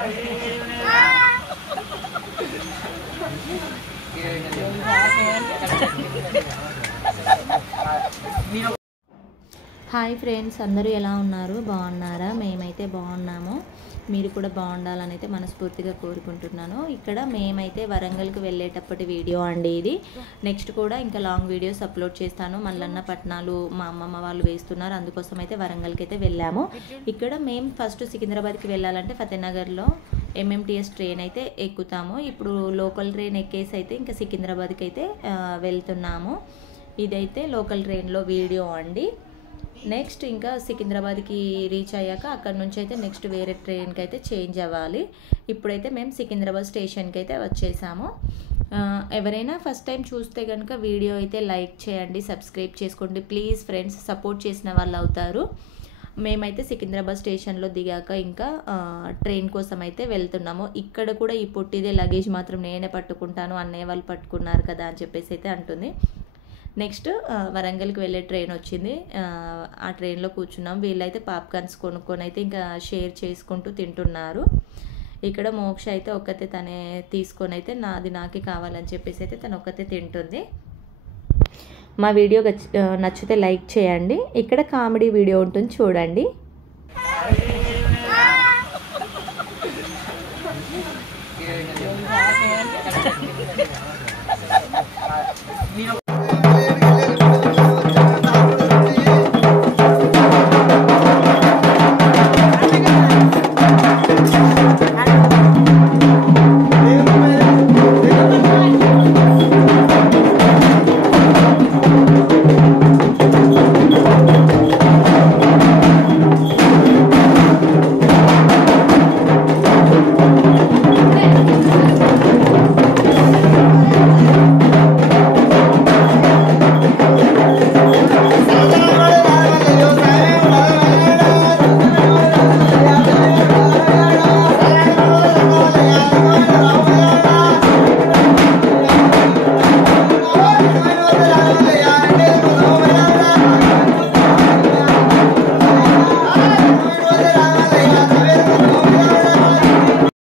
Hi friends, అందరూ ఎలా ఉన్నారు? బాగున్నారా? మేమైతే బాగున్నాము. మీరు కూడా బాగుండాలని అయితే మనస్ఫూర్తిగా కోరుకుంటున్నాను. ఇక్కడ మేమైతే వరంగల్కి వెళ్ళేటప్పటి వీడియో అండి ఇది. నెక్స్ట్ కూడా ఇంకా లాంగ్ వీడియోస్ అప్లోడ్ చేస్తాను. మల్లన్న పట్నాలు మా అమ్మమ్మ వాళ్ళు వేస్తున్నారు, అందుకోసం అయితే వరంగల్కి అయితే వెళ్ళాము. ఇక్కడ మేము ఫస్ట్ సికింద్రాబాద్కి వెళ్ళాలంటే ఫతేనగర్లో ఎంఎంటీఎస్ ట్రైన్ అయితే ఎక్కుతాము. ఇప్పుడు లోకల్ ట్రైన్ ఎక్కేసి అయితే ఇంకా సికింద్రాబాద్కి అయితే వెళ్తున్నాము. ఇదైతే లోకల్ ట్రైన్లో వీడియో అండి. నెక్స్ట్ ఇంకా సికింద్రాబాద్కి రీచ్ అయ్యాక అక్కడ నుంచి అయితే నెక్స్ట్ వేరే ట్రైన్కి అయితే చేంజ్ అవ్వాలి. ఇప్పుడైతే మేము సికింద్రాబాద్ స్టేషన్కి అయితే వచ్చేసాము. ఎవరైనా ఫస్ట్ టైం చూస్తే కనుక వీడియో అయితే లైక్ చేయండి, సబ్స్క్రైబ్ చేసుకోండి ప్లీజ్ ఫ్రెండ్స్. సపోర్ట్ చేసిన వాళ్ళు అవుతారు. మేమైతే సికింద్రాబాద్ స్టేషన్లో దిగాక ఇంకా ట్రైన్ కోసం అయితే వెళ్తున్నాము. ఇక్కడ కూడా ఈ పొట్టిదే లగేజ్ మాత్రం నేనే పట్టుకుంటాను, అన్నయ్య వాళ్ళు పట్టుకున్నారు కదా అని చెప్పేసి అయితే అంటుంది. నెక్స్ట్ వరంగల్కి వెళ్ళే ట్రైన్ వచ్చింది. ఆ ట్రైన్లో కూర్చున్నాం. వీళ్ళైతే పాప్కార్న్స్ కొనుక్కొని అయితే ఇంకా షేర్ చేసుకుంటూ తింటున్నారు. ఇక్కడ మోక్ష అయితే ఒక్కతే తనే తీసుకొని అయితే నాకే కావాలని చెప్పేసి అయితే తను ఒక్కతే తింటుంది. మా వీడియో నచ్చితే లైక్ చేయండి. ఇక్కడ కామెడీ వీడియో ఉంటుంది చూడండి.